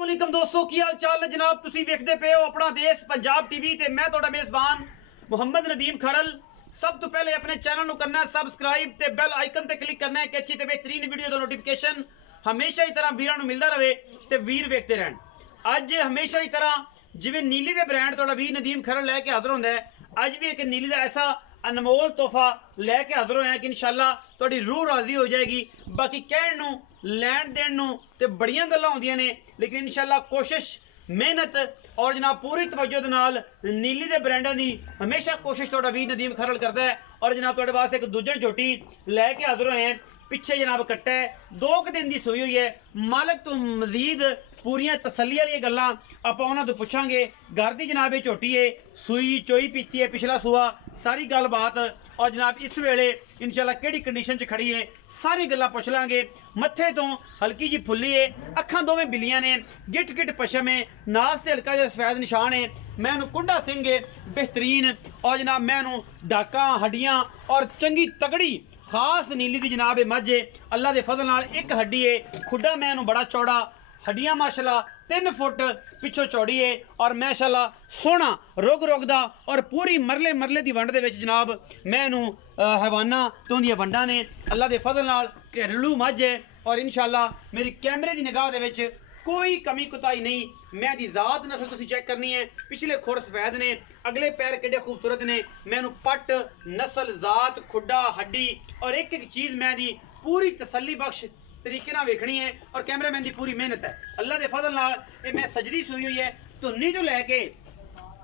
अस्सलामुअलैकुम दोस्तों की हाल चाल है जनाब। तुसी वेखदे पे हो अपना देश पंजाब टीवी ते मैं तुहाडा मेज़बान मुहम्मद नदीम खरल। सब तो पहले अपने चैनल को करना है सबसक्राइब ते बेल आइकन ते क्लिक करना है कि अच्छी ते बेहतरीन वीडियो दा नोटिफिकेशन हमेशा ही तरह वीरां नूं मिलदा रहे ते वीर वेखते रहन। अज हमेशा ही तरह जिवें नीली दे ब्रांड तुहाडा वीर नदीम खरल लैके हाज़र हुंदा है, अज भी एक नीली दा ऐसा अनमोल तोहफा लैके हाज़र होया कि इंशाअल्लाह तुहाडी रूह राजी हो जाएगी। बाकी कहण नूं लैण देण नूं ते बड़ियां गल्लां होंदियां ने, लेकिन इंशाअल्लाह कोशिश मेहनत और जनाब पूरी तवज्जो दे नाल नीली दे ब्रांडां दी हमेशा कोशिश तुहाडा वीर नदीम खरल करदा है। और जनाब तुहाडे वास्ते एक दूजन झोटी लैके हाज़र होए हैं। पिछे जनाब कट्टा है 2 दिन दी सूई हुई है। मालक तो मजीद पूरियां तसल्ली वाली गल्लां आपां उन्हां तों पुछांगे। घर दी जनाब ये झोटी है, सूई चोई पीती है, पिछला सूआ, सारी गलबात और जनाब इस वेले इंशाल्लाह केड़ी कंडीशन च खड़ी है सारी गल्लां पुछ लांगे। मत्थे तो हल्की जी फुल्ली है, अखां दोवें बिलियां ने, गिट गिट पशम है, नास ते हल्का जिहा सफेद निशान है। मैं कुंडा सिंह है बेहतरीन और जनाब मैं डाका हड्डियां और चंगी तगड़ी खास नीली दी जनाब मझ है। अल्लाह के फजल नाल एक हड्डी है, खुडा मैं बड़ा चौड़ा, हड्डियां माशाल्लाह 3 फुट पिछों चौड़ी है और माशाल्लाह सोहना रुग रुगदा और पूरी मरले मरले दी वंड दे विच जनाब मैं हैवाना तो दी वंडा ने। अल्लाह के फजल नाल घरेलू मझ है और इंशाल्लाह मेरी कैमरे की निगाह दे विच कोई कमी कुताही नहीं। मैं दी जात नस्ल तुसी चेक करनी है, पिछले खुर सफेद ने, अगले पैर किड्डे खूबसूरत ने। मैनू पट नस्ल जात खुडा हड्डी और एक एक चीज़ मैं दी पूरी तसल्ली बख्श तरीके नाल वेखनी है और कैमरामैन की पूरी मेहनत है। अल्लाह के फजल नाल ये मैं सजदी सूई हुई है, धुन्नी तो लैके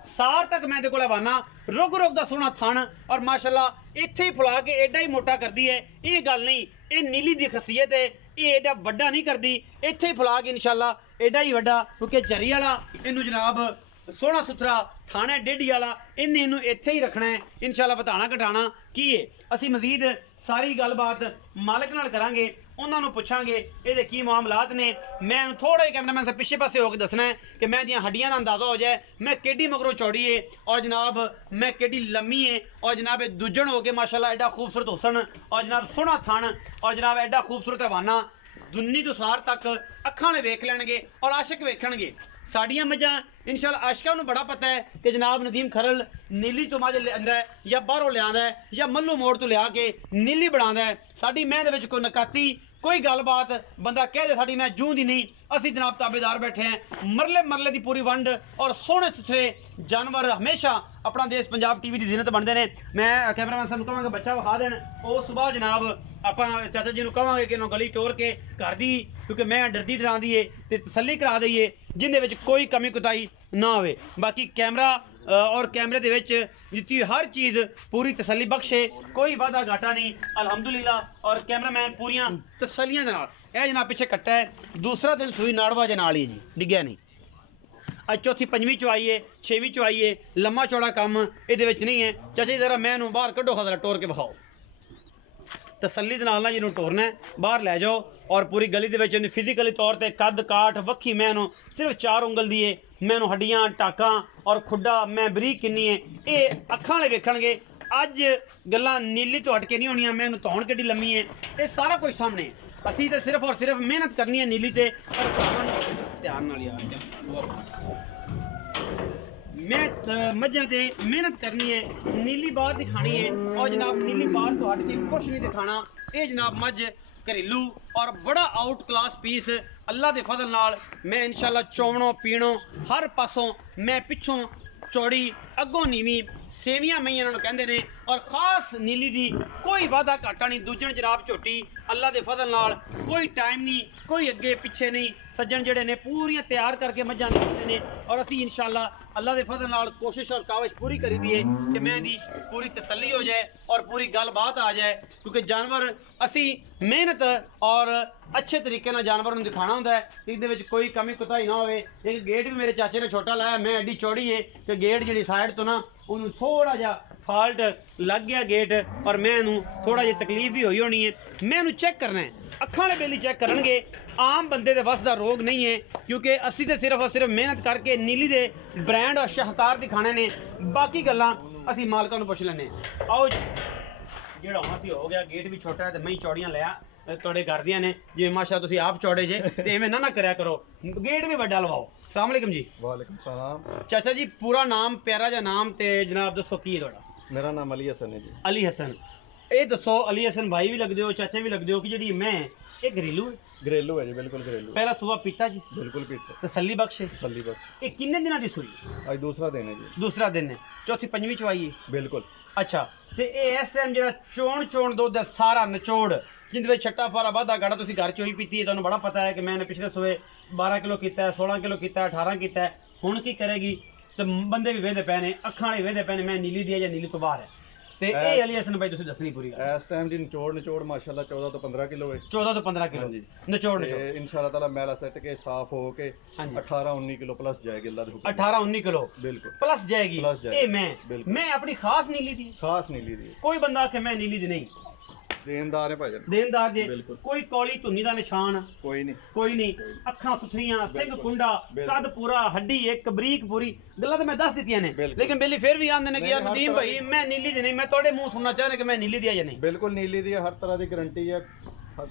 सार तक मैं को लवाना रुग रुग दा सोहना थन और माशाल्लाह इत्थे ही फुला के एडा ही मोटा करदी है। ये गल नहीं, ये नीली दी खसीयत है, ये एडा वड्डा नहीं करदी, इत्थे ही फुला के इंशाल्लाह एडा ही वड्डा क्योंकि जरी वाला इनू जनाब सोहना सुथरा थाना है डेढ़ी वाला, इन्हें इनू इत्थे ही रखना है इंशाल्लाह। बताना घटाना की है असी मजीद सारी गलबात मालिक नाल करांगे, उन्होंने पुछांगे ये की मामलात ने। मैं थोड़ा ही कैमरामैन से पिछे पासे होकर दसना है कि मैं दियाँ हड्डियां का अंदाजा हो जाए मैं केडी मगरों चौड़ी है और जनाब मैं केडी लम्मी है और जनाब दूजन हो के माशाल्लाह एडा खूबसूरत हुसन और जनाब सोहना थन और जनाब एडा खूबसूरत हवाना दुन्नी तो सार तक अखां ने वेख लैणगे और आशिक वेखणगे। साड़ियां मझां इंशाल्लाह आशिकां नूं बड़ा पता है कि जनाब नदीम खरल नीली तो मझ लिआंदा है या बाहरों लिआंदा है या मल्लू मोड़ तो लिया के नीली बनांदा है। साडी मैं दे विच कोई नकाती कोई गलबात बंदा कह दे साड़ी मैं जूं दी नहीं, असी जनाब ताबेदार बैठे हैं। मरले मरले की पूरी वंड और सोहने सुथरे जानवर हमेशा अपना देश पंजाब टीवी की जिनत बनते हैं। मैं कैमरामैन साहब कहांगा बच्चा विखा देन, उस सुबह जनाब आप चाचा जी कहांगे कि गली टोर के घर दी क्योंकि मैं डरदी डरांदी है तो तसल्ली करा दईए जिंदे विच कोई कमी कुताही ना होवे। बाकी कैमरा और कैमरे दे विच दित्ती हर चीज़ पूरी तसल्ली बख्श है, कोई वादा घाटा नहीं अल्हम्दुलिल्लाह। और कैमरामैन पूरियां तसल्लियां दे नाल ए जनाब पिछे कट्टा है, दूसरा दिन सूई नाड़वा जे नाल ही जी डिग्या नहीं। अज चौथी पंजवीं चौआई है, 6वीं चौआई है, लम्मा चौड़ा काम ये नहीं है। चाचा जी जरा मैं बाहर कड्डो खतरा टोर के विखाओ, तसल्ली दे नाल ना जिन्होंने टोरना है बाहर लै जाओ और पूरी गली दे विच फिजिकली तौर पर कद काठ वक्खी मैनू सिर्फ 4 उंगल दी है। मैनू हड्डियां टाकां और खुडा मैं बरीक किन्नी है ये अखां वाले वेखणगे। अज गल्लां नीली तो हटके नहीं होनियां, मैनू तौण केडी लम्मी है, ये सारा कुछ सामने है। असी तो सिर्फ और सिर्फ मेहनत करनी है नीली ते और ध्यान नाल यार मैं मझां ते मेहनत करनी है, नीली बाहर दिखानी है और जनाब नीली बाहर तो हट के कुछ नहीं दिखाना। ये जनाब मझ घरेलू और बड़ा आउट क्लास पीस अल्लाह के फजल नाल मैं इंशाल्लाह चौवणों पीणों हर पासों मैं पिछों चौड़ी अगों नीवी सेवियां मई इन्होंने कहते हैं और खास नीली दी कोई वादा घाटा नहीं। दूजन जनाब झोटी अल्लाह के फजल नाल कोई टाइम नहीं, कोई अगे पिछे नहीं। सज्जन जड़े ने पूरियां तैयार करके मझां निकलते हैं और असी इंशाल्लाह अल्लाह के फजल नाल कोशिश और काविश पूरी करी दी है कि मैं दी पूरी तसल्ली हो जाए और पूरी गलबात आ जाए क्योंकि जानवर असी मेहनत और अच्छे तरीके नाल जानवर दिखाना होंदा है, इहदे कोई कमी कुताही ना होवे। एक गेट भी मेरे चाचे ने छोटा लाया, मैं एडी चौड़ी है कि गेट जी साइड तो ना उन्होंने थोड़ा जा फॉल्ट लग गया गेट और मैं थोड़ा जी तकलीफ भी हुई होनी है। मैं चेक करना है, अखां वाले बेली चेक करनगे, आम बंदे दे वस दा रोग नहीं है क्योंकि असी तो सिर्फ और सिर्फ मेहनत करके नीली दे ब्रांड और शाहकार दिखाने ने। बाकी गल्लां असी मालकां नूं पुछ लैने। आओ जेड़ा होना सी हो गया, गेट भी छोटा है तो मई चौड़ियां लिया ਤੁਹਾਡੇ ਘਰ ਦੀਆਂ ਨੇ, ਜਿਵੇਂ ਮਾਸ਼ਾ ਤੁਸੀਂ ਆਪ ਚੌੜੇ ਜੇ ਤੇ ਐਵੇਂ ਨਾ ਕਰਿਆ ਕਰੋ, ਗੇਟ ਵੀ ਵੱਡਾ ਲਵਾਓ। अस्सलाम वालेकुम जी। वालेकुम सलाम। चाचा जी पूरा नाम, प्यारा जा नाम ते जनाब दसो की है ਤੁਹਾਡਾ? मेरा नाम अली हसन है जी। अली हसन। ਇਹ ਦੱਸੋ ਅਲੀ ਹਸਨ ਭਾਈ ਵੀ ਲੱਗਦੇ ਹੋ, ਚਾਚੇ ਵੀ ਲੱਗਦੇ ਹੋ ਕਿ ਜਿਹੜੀ ਮੈਂ ਇਹ ਘਰੇਲੂ ਹੈ? घरेलू है जी, बिल्कुल घरेलू। ਪਹਿਲਾ ਸੂਆ ਪੀਤਾ ਜੀ? बिल्कुल पीते। ਤਸੱਲੀ ਬਖਸ਼ ਹੈ। तसल्ली बख्श। ਇਹ ਕਿੰਨੇ ਦਿਨਾਂ ਦੀ ਸੂਈ? आज दूसरा दिन है जी। ਦੂਸਰਾ ਦਿਨ ਹੈ, ਚੌਥੀ ਪੰਜਵੀਂ ਚਵਾਈ ਹੈ। बिल्कुल। ਅੱਛਾ, ਤੇ ਇਹ ਇਸ ਟਾਈਮ ਜਿਹੜਾ ਚੋਣ ਦੁੱਧ ਹੈ ਸਾਰਾ ਨਿਚੋੜ, ਜਿੰਦੇ ਵਿੱਚ ਛੱਟਾ ਫਾਰਾ ਵਾਧਾ ਗਾੜਾ ਤੁਸੀਂ ਘਰ ਚ ਹੋਈ ਪੀਤੀ ਹੈ, ਤੁਹਾਨੂੰ ਬੜਾ ਪਤਾ ਹੈ ਕਿ ਮੈंने ਪਿਛਲੇ ਸੂਏ 12 ਕਿਲੋ ਕੀਤਾ ਹੈ, 16 ਕਿਲੋ ਕੀਤਾ ਹੈ, 18 ਕੀਤਾ ਹੈ। ਹੁਣ ਕੀ ਕਰੇਗੀ ਤੇ ਬੰਦੇ ਵੀ ਵੇਖਦੇ ਪਏ ਨੇ, ਅੱਖਾਂ ਵਾਲੇ ਵੇਖਦੇ ਪਏ ਨੇ ਮੈਂ ਨੀਲੀ ਦੀ ਹੈ ਜਾਂ ਨੀਲੀ ਤੋਂ ਬਾਹਰ ਹੈ। ਤੇ ਇਹ ਅਲੀ ਹਸਨ ਭਾਈ ਤੁਸੀਂ ਦੱਸਣੀ ਪੂਰੀ ਗੱਲ। इस टाइम जी निचोड़ माशाल्लाह 14 तो 15 किलो है। 14 ਤੋਂ 15 ਕਿਲੋ ਹਾਂਜੀ। ਨਿਚੋੜ इंशाल्लाह ताला मैला सेट के साफ हो के ਹਾਂਜੀ। 18-19 किलो प्लस जाएगी अल्लाह दे हुक्म। 18-19 किलो बिल्कुल प्लस जाएगी। प्लस जाएगी। ਇਹ ਮੈਂ बिल्कुल। ਮੈਂ ਆਪਣੀ ਖਾਸ ਨੀਲੀ ਦੀ, खास नहीं ली दी। ਕੋਈ ਬੰਦਾ ਕਿ ਮੈਂ ਨੀਲੀ ਦੀ ਨਹੀਂ देनदार है भाईजान। ਦੇਣਦਾਰ ਜੇ, ਬਿਲਕੁਲ। ਕੋਈ ਕੌਲੀ ਧੁੰਨੀ ਦਾ ਨਿਸ਼ਾਨ कोई नहीं। ਕੋਈ ਨਹੀਂ, ਅੱਖਾਂ ਸੁਥਰੀਆਂ, ਸਿੰਘ ਬਿਲਕੁਲ। ਕੁੰਡਾ, ਬਿਲਕੁਲ। ਕੱਦ ਪੂਰਾ, ਹੱਡੀ ਇੱਕ, ਬਰੀਕ ਪੂਰੀ, ਗੱਲਾਂ ਤਾਂ ਮੈਂ ਦੱਸ ਦਿੱਤੀਆਂ ਨੇ, ਬਿਲਕੁਲ। ਲੇਕਿਨ ਬੇਲੀ ਫਿਰ ਵੀ ਆਂਦੇ ਨੇ ਕਿ ਯਾਰ ਨਹੀਂ, ਹਰ ਨਦੀਮ ਤਰ੍ਹਾਂ ਭਾਈ ਮੈਂ ਨੀਲੀ ਦੀ ਨਹੀਂ, ਮੈਂ ਤੁਹਾਡੇ ਮੂੰਹ ਸੁਣਨਾ ਚਾਹੁੰਦਾ ਕਿ ਮੈਂ ਨੀਲੀ ਦੀ ਆ ਜਾਂ ਨਹੀਂ। बिल्कुल नीली दी है, हर तरह की गारंटी है।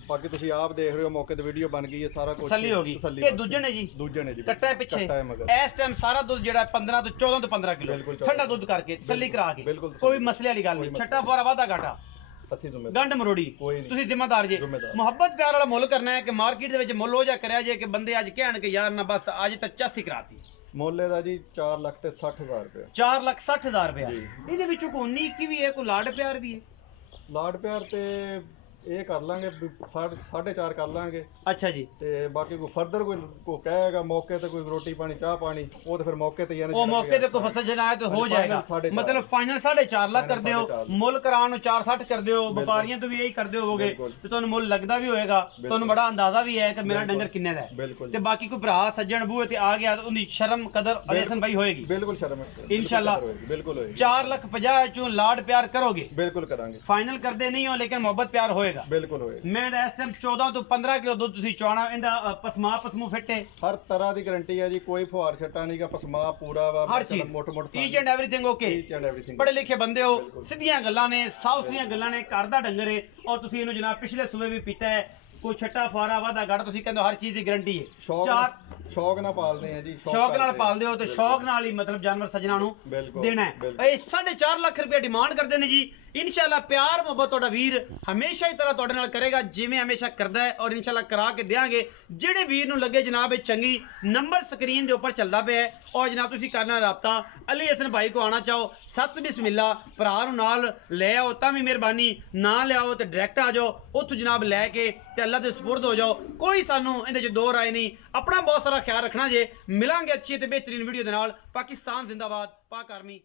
बाकी ਤੁਸੀਂ ਆਪ ਦੇਖ ਰਹੇ ਹੋ ਮੌਕੇ ਤੇ ਵੀਡੀਓ ਬਣ ਗਈ ਹੈ, ਸਾਰਾ ਕੁਝ ਤਸੱਲੀ ਹੋ ਗਈ। ਇਹ ਦੂਜੇ ਨੇ ਜੀ, ਦੂਜੇ ਨੇ ਜੀ। ਕੱਟਾ ਹੈ ਪਿੱਛੇ। ਕੱਟਾ ਹੈ ਮਗਰ। ਇਸ ਟਾਈਮ ਸਾਰਾ ਦੁੱਧ ਜਿਹੜਾ 15 ਤੋਂ 14 ਤੋਂ 15 ਕਿਲੋ ਬਿਲਕੁਲ। ਠੰਡਾ ਦੁੱਧ ਕਰਕੇ ਤਸੱਲੀ ਕਰਾ ਕੇ, ਬਿਲਕੁਲ ਤਸੱਲੀ। ਕੋਈ ਮਸਲੇ ਵਾਲੀ ਗੱਲ ਨਹੀਂ, ਕੋਈ ਛੱਟਾ ਫੁਆਰਾ ਵਾਧਾ ਘਾਟਾ ਅਸੀਂ ਜ਼ਿੰਮੇਵਾਰ। ਗੰਢ ਮਰੋੜੀ ਕੋਈ ਨਹੀਂ। ਤੁਸੀਂ ਜ਼ਿੰਮੇਦਾਰ ਜੇ। ਜ਼ਿੰਮੇਦਾਰ। ਮੁਹੱਬਤ ਪਿਆਰ ਵਾਲਾ ਮੁੱਲ ਕਰਨਾ ਹੈ ਕਿ ਮਾਰਕੀਟ ਦੇ ਵਿੱਚ ਮੁੱਲ ਹੋ ਜਾ ਕਰਿਆ ਜੇ ਕਿ ਬੰਦੇ ਅੱਜ ਕਹਿਣ ਕਿ ਯਾਰ ਨਾ ਬਸ ਅੱਜ ਤਾਂ 85 ਕਰਾਤੀ। ਮੁੱਲ ਦਾ ਜੀ 4 ਲੱਖ ਤੇ 60,000 ਰੁਪਏ। 4,60,000 ਰੁਪਏ। ਜੀ। ਇਹਦੇ ਵਿੱਚੋਂ ਕੋਈ 19 ਕੀ ਵੀ ਹੈ, ਕੋਈ ਲਾਡ ਪਿਆਰ ਵੀ ਹੈ? ਲਾਡ ਪਿਆਰ ਤੇ ਇਹ ਕਰ ਲਾਂਗੇ 4.5 ਕਰ ਲਾਂਗੇ। ਅੱਛਾ ਜੀ। ਤੇ ਬਾਕੀ ਕੋਈ ਫਰਦਰ ਕੋਈ ਕਹੇਗਾ ਮੌਕੇ ਤੇ ਕੋਈ ਰੋਟੀ ਪਾਣੀ ਚਾਹ ਪਾਣੀ, ਉਹ ਤੇ ਫਿਰ ਮੌਕੇ ਤੇ ਉਹ ਮੌਕੇ ਤੇ ਕੋਈ ਫਸਲ ਜਨਾਇਆ ਤੇ ਹੋ ਜਾਏਗਾ। ਮਤਲਬ ਫਾਈਨਲ 4.5 ਲੱਖ ਕਰ ਦਿਓ, ਮੁੱਲ ਕਰਾਉਣ ਨੂੰ 4.60 ਕਰ ਦਿਓ, ਵਪਾਰੀਆਂ ਤੋਂ ਵੀ ਇਹੀ ਕਰਦੇ ਹੋਵੋਗੇ ਤੇ ਤੁਹਾਨੂੰ ਮੁੱਲ ਲੱਗਦਾ ਵੀ ਹੋਏਗਾ, ਤੁਹਾਨੂੰ ਬੜਾ ਅੰਦਾਜ਼ਾ ਵੀ ਹੈ ਕਿ ਮੇਰਾ ਡੰਗਰ ਕਿੰਨੇ ਦਾ ਹੈ। ਤੇ ਬਾਕੀ ਕੋਈ ਭਰਾ ਸੱਜਣ ਬੂਹੇ ਤੇ ਆ ਗਿਆ ਤਾਂ ਉਹਦੀ ਸ਼ਰਮ ਕਦਰ ਅਲੀ ਹਸਨ ਭਾਈ ਹੋਏਗੀ। ਬਿਲਕੁਲ ਸ਼ਰਮ ਇਨਸ਼ਾਅੱਲਾ ਬਿਲकुल ਹੋਏਗੀ। 4,50,000 ਚੋਂ ਲਾਡ ਪਿਆਰ ਕਰੋਗੇ? ਬਿਲकुल ਕਰਾਂਗੇ। ਫਾਈਨਲ ਕਰਦੇ ਨਹੀਂ ਹੋ ਲੇਕਿਨ ਮੁਹੱਬਤ ਪਿਆਰ ਹੋਏਗਾ। ਬਿਲकुल ਹੋਏਗਾ। ਮੈਂ ਤਾਂ ਇਸ ਟਾਈਮ 14 ਤੋਂ 15 ਕਿਲੋ ਦੁੱਧ ਤੁਸੀਂ ਚੋਣਾ, ਇਹਦਾ ਪਸਮੂ ਫਿੱਟੇ ਹਰ ਤਰ੍ਹਾਂ ਦੀ ਗਾਰੰਟੀ ਹੈ ਜੀ, ਕੋਈ ਫੁਹਾਰ ਛੱਟਾ ਨਹੀਂਗਾ, ਪਸਮਾ ਪੂਰਾ ਵਾ, ਹਰ ਚੀਜ਼ ਮੋਟ each and everything okay. Each and everything. ਬੜੇ ਲਿਖੇ ਬੰਦੇ ਹੋ, ਸਿੱਧੀਆਂ ਗੱਲਾਂ ਨੇ, ਸਾਊਥ ਦੀਆਂ ਗੱਲਾਂ ਨੇ, ਘਰ ਦਾ ਡੰਗਰ ਹੈ ਔਰ ਤੁਸੀਂ ਇਹਨੂੰ ਜਨਾਬ ਪਿਛਲੇ ਸੂਏ ਵੀ ਪੀਤਾ ਹੈ, ਕੋਈ ਛੱਟਾ ਫਾਰਾ ਵਾਦਾ ਗੜ ਤੁਸੀਂ ਕਹਿੰਦੇ ਹਰ ਚੀਜ਼ ਦੀ ਗਾਰੰਟੀ ਹੈ। ਸ਼ੌਕ ਨਾਲ ਪਾਲਦੇ ਆ ਜੀ, ਸ਼ੌਕ ਨਾਲ ਪਾਲਦੇ ਹੋ ਤੇ ਸ਼ੌਕ ਨਾਲ ਹੀ ਮਤਲਬ ਜਾਨਵਰ ਸੱਜਣਾ ਨੂੰ ਦੇਣਾ ਹੈ। ਇਹ 4.5 ਲੱਖ ਰੁਪਏ ਡਿਮਾਂਡ ਕਰਦੇ ਨੇ ਜੀ। ਇਨਸ਼ਾਅੱਲਾ ਪਿਆਰ ਮੁਹੱਬਤ ਤੁਹਾਡਾ ਵੀਰ ਹਮੇਸ਼ਾ ਹੀ ਤਰ੍ਹਾਂ ਤੁਹਾਡੇ ਨਾਲ ਕਰੇਗਾ ਜਿਵੇਂ ਹਮੇਸ਼ਾ ਕਰਦਾ ਹੈ ਔਰ ਇਨਸ਼ਾਅੱਲਾ ਕਰਾ ਕੇ ਦੇਾਂਗੇ। ਜਿਹੜੇ ਵੀਰ ਨੂੰ ਲੱਗੇ ਜਨਾਬ ਇਹ ਚੰਗੀ, ਨੰਬਰ ਸਕਰੀਨ ਦੇ ਉੱਪਰ ਚੱਲਦਾ ਪਿਆ ਹੈ ਔਰ ਜਨਾਬ ਤੁਸੀਂ ਕਰਨਾ ਰਾਬਤਾ ਅਲੀ ਹਸਨ ਭਾਈ ਕੋ ਆਣਾ ਚਾਹੋ, ਸਤ ਬਿਸਮਿਲ੍ਲਾ, ਭਰਾ ਨੂੰ ਨਾਲ ਲੈ ਆਓ ਤਾਂ ਵੀ ਮਿਹਰਬਾਨੀ, ਨਾ ਲਿਆਓ ਤੇ ਡਾਇਰੈਕਟ ਆ ਜਾਓ ਉੱਥੋਂ ਜਨਾਬ ਲੈ ਕੇ ਤੇ ਅੱਲਾ ਦੇ ਸਪੁਰਦ ਹੋ ਜਾਓ। ਕੋਈ ਸਾਨੂੰ ਇਹਦੇ 'ਚ ਦੋ ਰਾਏ ਨਹੀਂ। ਆਪਣਾ ਬਹੁਤ ਸਾਰਾ ਖਿਆਲ ਰੱਖਣਾ ਜੇ। ਮਿਲਾਂਗੇ ਅੱਛੀ ਤੇ ਬਿਹਤਰੀਨ ਵੀਡੀਓ ਦੇ ਨਾਲ। ਪਾਕਿਸਤਾਨ ਜ਼ਿੰਦਾਬਾਦ, ਪਾਕ ਆਰਮੀ।